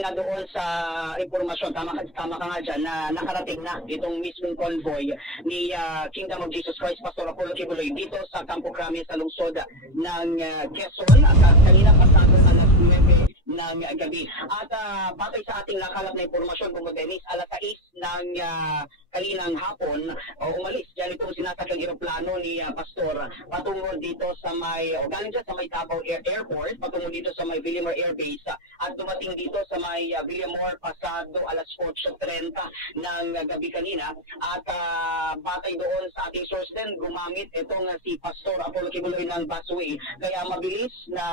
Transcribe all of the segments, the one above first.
nga doon sa impormasyon, tama ka nga dyan, na nakarating na itong mismong convoy ni Kingdom of Jesus Christ Pastor Apollo Kibuloy dito sa Campo Crame sa lungsod ng Quezon at kanina pasado sa alas 9 ng gabi. At batay sa ating nakalap na impormasyon, Bongo Dennis, alas 6 ng kaninang hapon, umalis dyan itong sinasakang eroplano ni Pastor patungo dito sa may, galing dyan sa may Davao Airport, patungo dito sa may Villamor Air Base at dumating dito sa may Villamor pasado alas 8:30 ng gabi kanina. At batay doon sa ating source din, gumamit itong si Pastor Apollo Kibuloy ng busway, kaya mabilis na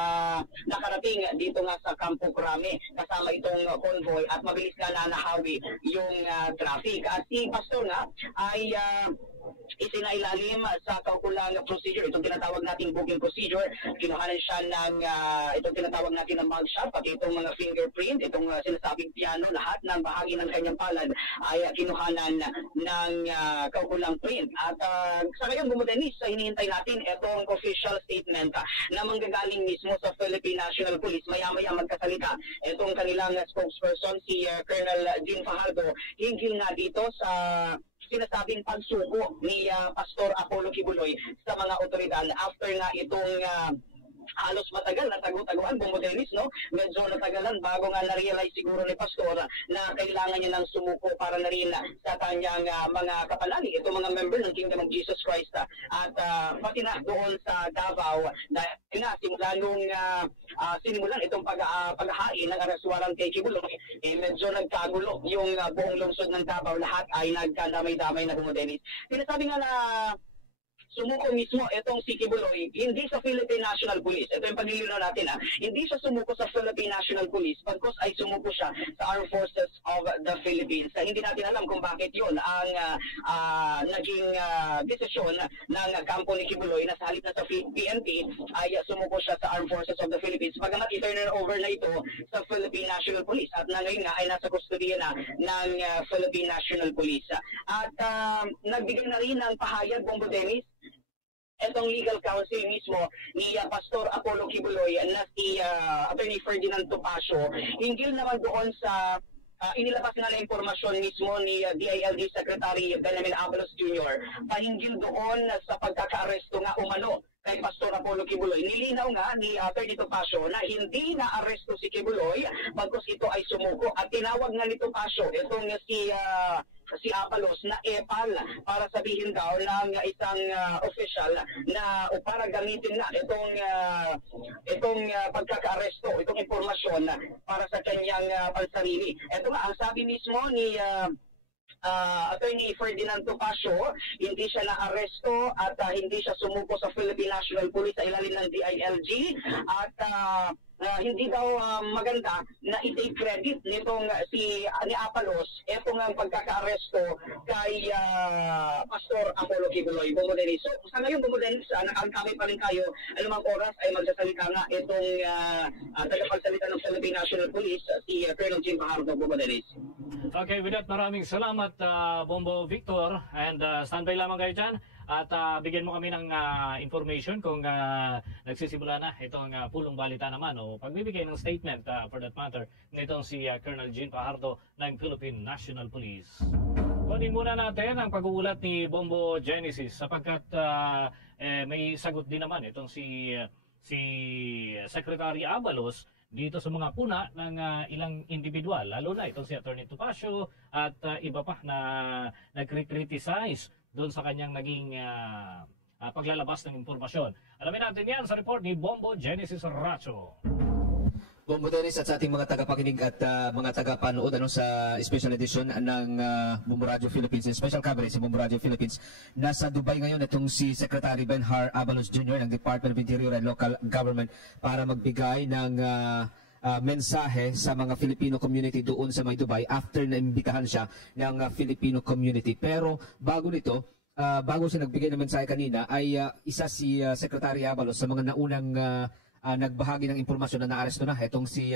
nakarating dito nga sa Campo Crame kasama itong convoy at mabilis na nanahawi yung traffic. At si Pastor nga ay isinailalim sa kaukulang procedure, itong tinatawag nating booking procedure. Kinuhanan siya ng itong tinatawag natin ng mugshot, pati itong mga fingerprint, itong sinasabing piano, lahat ng bahagi ng kanyang palad ay kinuhanan ng kaukulang print. At sa ngayon, Bumudenis, hinihintay natin itong official statement na manggagaling mismo sa Philippine National Police. Maya-maya magkasalita itong kanilang spokesperson, si Colonel Jean Fajardo, hinggil nga dito sa sinasabing pagsuko ni Pastor Apollo Kibuloy sa mga otoridad after nga itong halos matagal na tagu-taguan, Bongo Dennis, no? Medyo natagalan bago nga na-realize siguro ni Pastor na kailangan niya ng sumuko para na rin sa kanyang mga kapanali, ito mga member ng Kingdom of Jesus Christ at pati na doon sa Davao dahil nga simula nung sinimulan itong paghahain ng arrest warrant kay Kibuloy, medyo nagkagulo yung buong lungsod ng Davao, lahat ay nagkadamay-damay na, Bongo Dennis. Sinasabi nga na sumuko mismo itong si Kibuloy, hindi sa Philippine National Police. Ito yung paglilinaw natin Hindi siya sumuko sa Philippine National Police, pagkos ay sumuko siya sa Armed Forces of the Philippines. Hindi natin alam kung bakit yun ang naging desisyon ng kampo ni Kibuloy na sa halip na sa PNP ay sumuko siya sa Armed Forces of the Philippines. Pagamat i-turn over na ito sa Philippine National Police at na ngayon nga ay nasa kustodiya na ng Philippine National Police. At nagbigay na rin ng pahayag, Bongo Dennis, itong legal counsel mismo ni Pastor Apollo Kibuloy na si Attorney Ferdinand Topacio, hinggil naman doon sa inilabas nga na impormasyon mismo ni DILG Secretary Benjamin Avalos Jr. pahinggil doon sa pagkaka-aresto nga umano kay Pastor Apollo Kibuloy. Nilinaw nga ni Attorney Topacio na hindi na-aresto si Kibuloy bagkus ito ay sumuko at tinawag nga ni Topacio itong si Avalos na epal para sabihin daw ng isang official na para gamitin nga itong pagkaka-aresto, itong impormasyon para sa kanyang pansarili. Ito nga ang sabi mismo ni Attorney Ferdinand Topacio, hindi siya na-aresto at hindi siya sumuko sa Philippine National Police sa ilalim ng DILG at hindi daw maganda na i-take credit nitong ni Avalos itong pagkaka-aresto kay Pastor Apollo Kibuloy. Bongo Dennis. So sa ngayon, Bongo Dennis, nakakami pa rin kayo anumang oras ay magsasalita nga itong tagapagsalita ng Philippine National Police, si Colonel Jean Fajardo. Bongo Dennis. Okay, with that, maraming salamat Bombo Victor, and standby lamang kayo dyan at bigyan mo kami ng information kung nagsisimula na itong pulong balita naman o pagbibigay ng statement for that matter nitong si Colonel Jean Fajardo ng Philippine National Police. Kunin muna natin ang pag-uulat ni Bombo Genesis sapagkat may sagot din naman itong si Secretary Avalos dito sa mga puna ng ilang individual, lalo na itong si Attorney Topacio at iba pa na nag-criticize doon sa kanyang naging paglalabas ng impormasyon. Alamin natin yan sa report ni Bombo Genesis Racho. Bombo Dennis at sa ating mga tagapakinig at mga tagapanood sa special edition ng Bombo Radio Philippines, special coverage sa Bombo Radio Philippines. Nasa Dubai ngayon itong si Secretary Benhar Avalos Jr. ng Department of Interior and Local Government para magbigay ng mensahe sa mga Filipino community doon sa may Dubai after na imbitahan siya ng Filipino community. Pero bago nito, bago siya nagbigay ng mensahe kanina, ay isa si Secretary Avalos sa mga naunang nagbahagi ng impormasyon na naaresto na itong si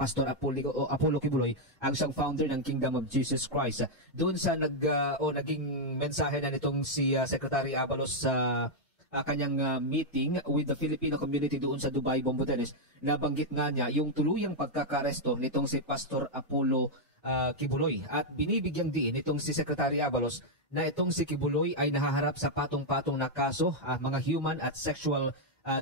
Pastor Apollo Kibuloy, ang siyang founder ng Kingdom of Jesus Christ. Doon sa naging mensahe na nitong si Secretary Avalos sa kanyang meeting with the Filipino community doon sa Dubai, Bombo Dennis, nabanggit nga niya yung tuluyang pagkakaresto nitong si Pastor Apollo Kibuloy. At binibigyang diin itong si Secretary Abalos na itong si Kibuloy ay nahaharap sa patong-patong na kaso, mga human at sexual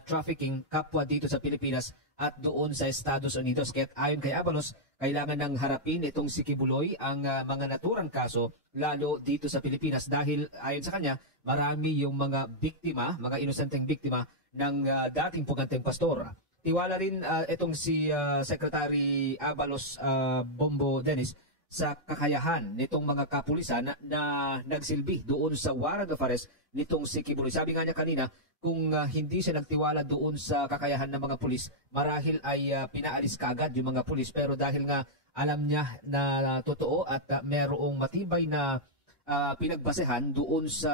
trafficking kapwa dito sa Pilipinas at doon sa Estados Unidos. Kaya ayon kay Abalos, kailangan nang harapin itong si Kibuloy ang mga naturang kaso lalo dito sa Pilipinas dahil ayon sa kanya, marami yung mga biktima, mga inosenteng biktima ng dating puganteng pastor. Tiwala rin itong si Secretary Abalos Bombo Dennis sa kakayahan nitong mga kapulisan na nagsilbi doon sa warrant of arrest nitong si Kibuloy. Sabi nga niya kanina, kung hindi siya nagtiwala doon sa kakayahan ng mga pulis, marahil ay pinaalis kagad yung mga pulis. Pero dahil nga alam niya na totoo at merong matibay na pinagbasehan doon sa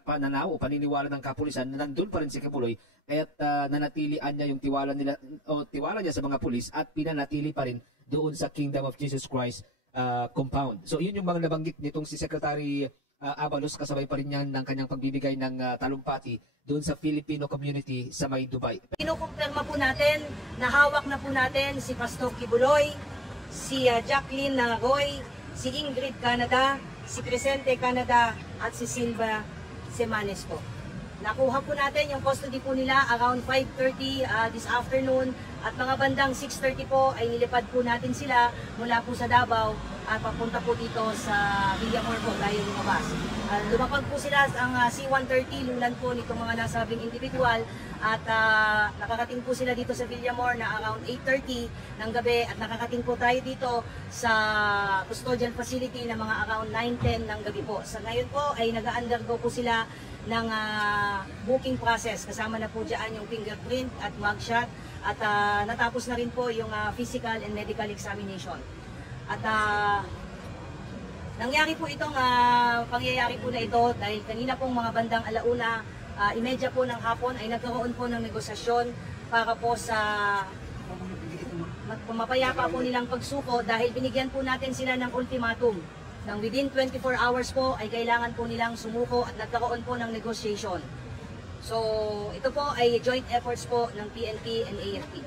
pananaw o paniniwala ng kapulisan na nandun pa rin si Kibuloy, kaya't nanatilian niya yung tiwala niya sa mga pulis at pinanatili pa rin doon sa Kingdom of Jesus Christ compound. So yun yung mga nabanggit nitong si Secretary Abalos, kasabay pa rin yan ng kanyang pagbibigay ng talumpati doon sa Filipino community sa may Dubai. Kinukumpirma po natin, nahawak na po natin si Pastor Kibuloy, si Jacqueline Roy, si Ingrid Canada, si Crescente Canada at si Silva Semanes po. Nakuha po natin yung custody po nila around 5:30 this afternoon at mga bandang 6:30 po ay nilipad po natin sila mula po sa Davao at papunta po dito sa Villamor po gaya lumabas. Lumapag po sila ang C-130 lulan po nitong mga nasabing individual at nakakating po sila dito sa Villamor na around 8:30 ng gabi at nakakating po tayo dito sa custodial facility na mga around 9:10 ng gabi po. Sa ngayon po ay nag-undergo po sila ng booking process. Kasama na po dyan yung fingerprint at mugshot at natapos na rin po yung physical and medical examination. At nangyari po itong pangyayari po na ito dahil kanina pong mga bandang alauna, imedya po ng hapon ay nagkaroon po ng negosasyon para po sa mapayapa po nilang pagsuko dahil binigyan po natin sila ng ultimatum. Nang within 24 hours po ay kailangan po nilang sumuko at nagkaroon po ng negotiation. So ito po ay joint efforts po ng PNP and AFP.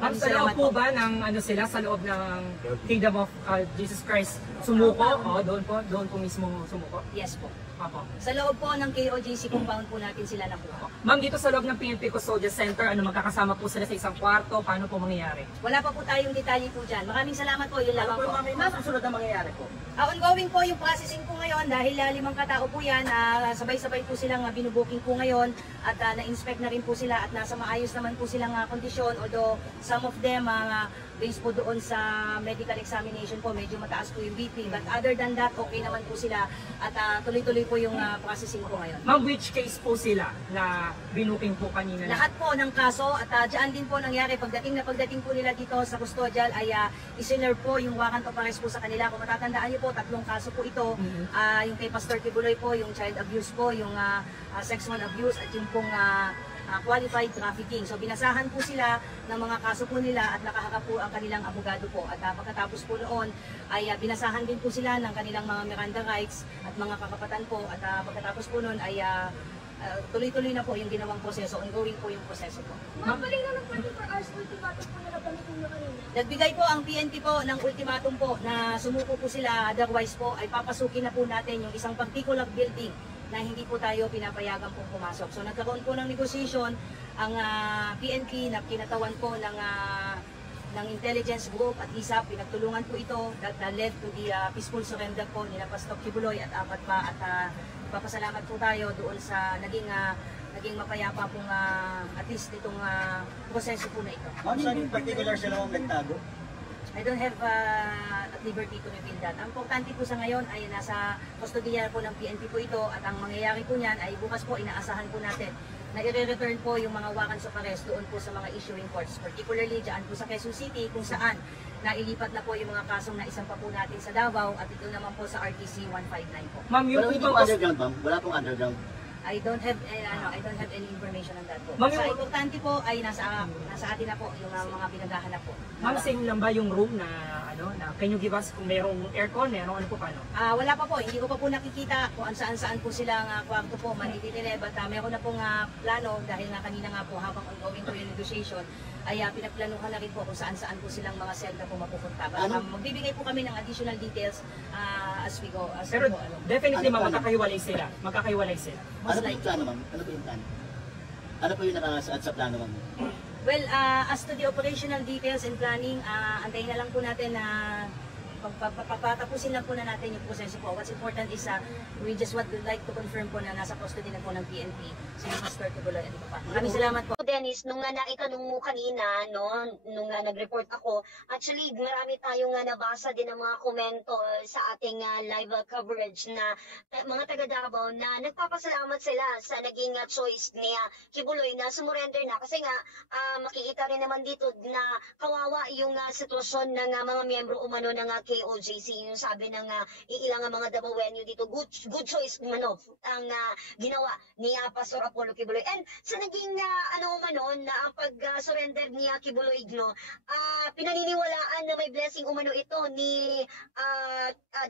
Ma'am, sa loob po ba ng sila sa loob ng Kingdom of Jesus Christ sumuko? O doon po mismo sumuko? Yes po. Apo. Sa loob po ng KOJC compound po natin sila nakuha. Ma'am, dito sa loob ng PNP Custodial Center, magkakasama po sila sa isang kwarto? Paano po mangyayari? Wala pa po tayong detalye po dyan. Maraming salamat po, yun lamang po. Ma'am, susunod na mangyayari po? Ongoing po yung processing po ngayon dahil 5 katao po yan. Sabay-sabay po silang binubuking po ngayon at na-inspect na rin po sila at nasa maayos naman po silang kondisyon. Although some of them based po doon sa medical examination po, medyo mataas po yung BP. But other than that, okay naman po sila at tuloy-tuloy po yung processing po ngayon. Ma'am, which case po sila na binuking po kanina? Lahat po ng kaso at dyan din po nangyari pagdating po nila dito sa custodial ay isinerve po yung warrant of arrest po sa kanila. Kung matatandaan niyo po, 3 kaso po ito. Yung kay Pastor Kibuloy po, yung child abuse po, yung sexual abuse at yung pong qualified trafficking. So binasahan po sila ng mga kaso po nila at nakaharap po ang kanilang abogado po. At pagkatapos po noon ay binasahan din po sila ng kanilang mga Miranda rights at mga kakapatan po. At pagkatapos po noon ay tuloy-tuloy na po yung ginawang proseso, ongoing po yung proseso po. Magaling na ng 24 hours ultimatum po nila pamitin nyo kanina. Nagbigay po ang PNP po ng ultimatum po na sumuko po sila, otherwise po ay papasukin na po natin yung isang particular building na hindi po tayo pinapayagan pong pumasok. So nagkaroon po ng negotiation ang PNP na kinatawan po ng intelligence group at ISAP, pinagtulungan po ito that led to the peaceful surrender po nila Pastor Kibuloy at apat pa at papasalamat po tayo doon sa naging mapayapa pong at least itong proseso po na ito. Ma'am, saan in particular sila nagtago? I don't have at liberty to reveal that. Ang importante po sa ngayon ay nasa kustodiya po ng PNP po ito at ang mangyayari po niyan ay bukas po inaasahan po natin na i-return po yung mga warrants of arrest doon po sa mga issuing courts, particularly dyan po sa Quezon City kung saan nailipat na po yung mga kasong naisampa po natin sa Davao at ito naman po sa RTC 159 po. Ma'am, Wala pong underground, ma'am? Wala pong underground? I don't have any information on that po. Ma'am, Sa importante po ay nasa atin na po yung mga pinaghahanap po. Ma'am, same lang ba yung room na can you give us kung merong aircon, merong ano po paano? Wala pa po, hindi ko pa po nakikita kung saan po silang kwarto po manititire. But meron na pong plano dahil nga kanina nga po habang ongoing po yung negotiation ay pinagplanuhan na rin po kung saan po silang mga selda po mapupunta. Magbibigay po kami ng additional details as we go. Pero definitely magkakahiwalay sila. Magkakahiwalay sila. Ano po yung plano, ma'am? Ano po yung plano? Ano po yung nakasaad sa plano, ma'am? Well, as to the operational details and planning, antayin na lang po natin na papatapusin lang po na natin yung proseso po. What's important is we just would like to confirm po na nasa custody na po ng PNP si Pastor Kibuloy at iba pa. Maraming salamat po. Dennis, nung naitanong mo kanina, no, nung nag-report ako, actually marami tayong nabasa din ng mga komento sa ating live coverage na mga taga Davao na nagpapasalamat sila sa naging choice ni Kibuloy na sumurrender na kasi nga makikita rin naman dito na kawawa yung sitwasyon ng mga miyembro umano ng KOJC, yung sabi ng iilang mga Davaoenyo dito, good choice umano ang ginawa ni Pastor Apollo Kibuloy. And sa naging na ang pag-surrender ni Kibuloy, pinaniniwalaan na may blessing umano ito ni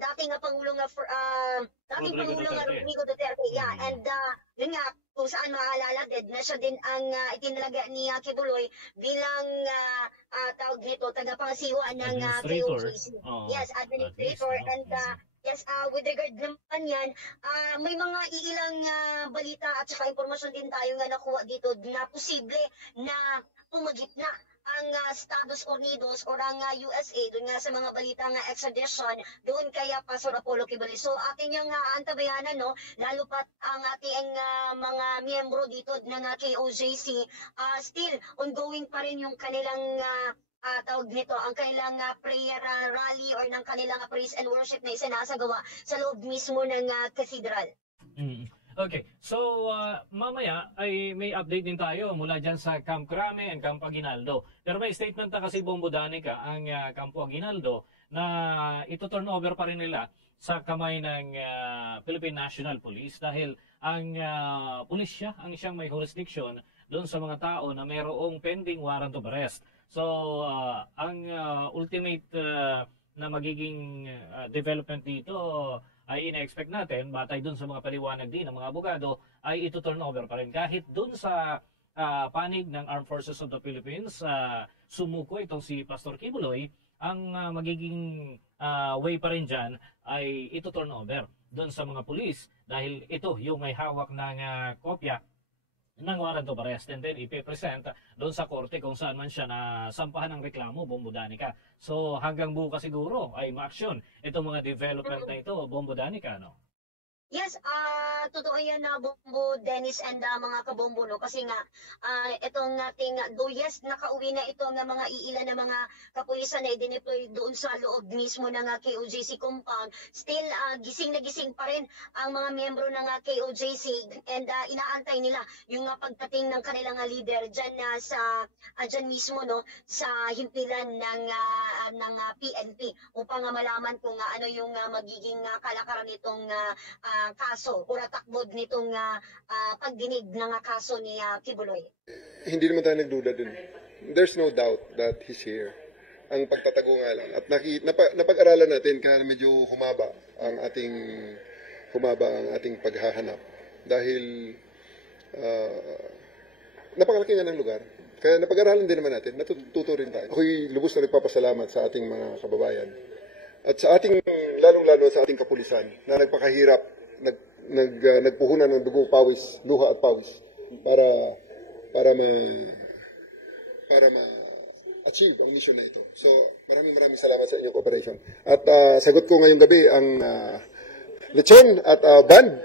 dating Pangulong Rodrigo Duterte. Yeah, and yun nga, kung saan maalala din na siya din ang itinalaga ni Kibuloy bilang tawag nito, tagapangasiwa ng KOJC. Yes, administrator. And yes, with regard naman yan, may mga iilang balita at saka impormasyon din tayo nga nakuha dito na posible na pumagitna ang Estados Unidos o ang USA doon nga sa mga balita nga extradition doon kaya Pastor Apollo Kibuloy. So atin yung antabayanan, no, lalo pat ang ating mga miyembro dito ng KOJC, still ongoing pa rin yung kanilang tawag nito, ang kanilang prayer rally or ng kanilang praise and worship na isinasagawa sa loob mismo ng cathedral. Okay, so mamaya ay may update din tayo mula dyan sa Camp Crame and Camp Aguinaldo. Pero may statement na kasi Bombo Danica ang Campo Aguinaldo na ito turn over pa rin nila sa kamay ng Philippine National Police dahil ang pulisya ang siyang may jurisdiction doon sa mga tao na mayroong pending warrant of arrest. So ang ultimate na magiging development dito ay ina-expect natin, batay dun sa mga paliwanag din ng mga abogado, ay ito turn over pa rin. Kahit dun sa panig ng Armed Forces of the Philippines, sumuko itong si Pastor Kibuloy, ang magiging way pa rin dyan ay ito turn over dun sa mga pulis dahil ito yung may hawak ng kopya ng warrant of arrest and then ipipresent doon sa korte kung saan man siya na sampahan ng reklamo, Bombo Danica. So hanggang bukas siguro ay ma-action itong mga development na ito, Bombo Danica, no? Yes, totoo yan na Bombo, Dennis, and mga kabombo, no? Kasi nga, itong ating, though yes, nakauwi na ito ng mga iilan na mga kapulisan na i-deploy doon sa loob mismo ng KOJC compound, still gising na gising pa rin ang mga miyembro ng KOJC and inaantay nila yung pagdating ng kanilang leader dyan dyan mismo, no, sa himpilan ng PNP upang malaman kung ano yung magiging kalakaran nitong kaso o takbod nitong pagdinig ng kaso ni Kibuloy. Hindi naman tayo nagduda dun. There's no doubt that he's here. Ang pagtatago nga lang. At napag-aralan natin kaya medyo humaba ang ating paghahanap. Dahil napakalaki nga ng lugar. Kaya napag-aralan din naman natin. Natututo rin tayo. Ako'y lubos na nagpapasalamat sa ating mga kababayan. At sa ating, lalong-lalo sa ating kapulisan na nagpakahirap, nagpuhunan ng dugo, pawis, luha at pawis para ma-achieve ang mission na ito. So, maraming salamat sa inyong cooperation. At sagot ko ngayong gabi ang lechon at band.